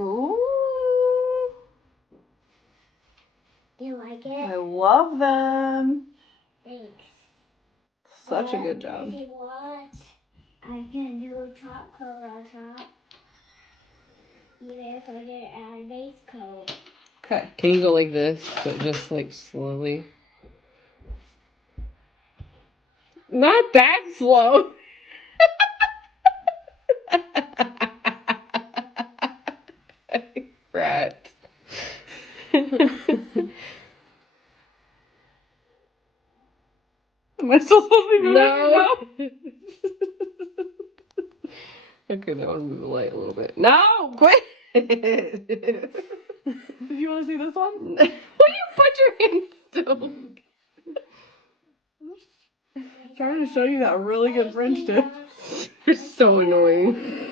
Ooh. You like it? I love them. Thanks. Such a good job. If you want, I can do chocolate on top. Even if I get out of base coat. Okay. Can you go like this, but just like slowly? Not that slow. Rat. Am I still supposed to be moving? No. Okay, that one move the light a little bit. No, quit. Did you want to see this one? Will you put your hands down? Trying to show you that really good French tip. You're so annoying.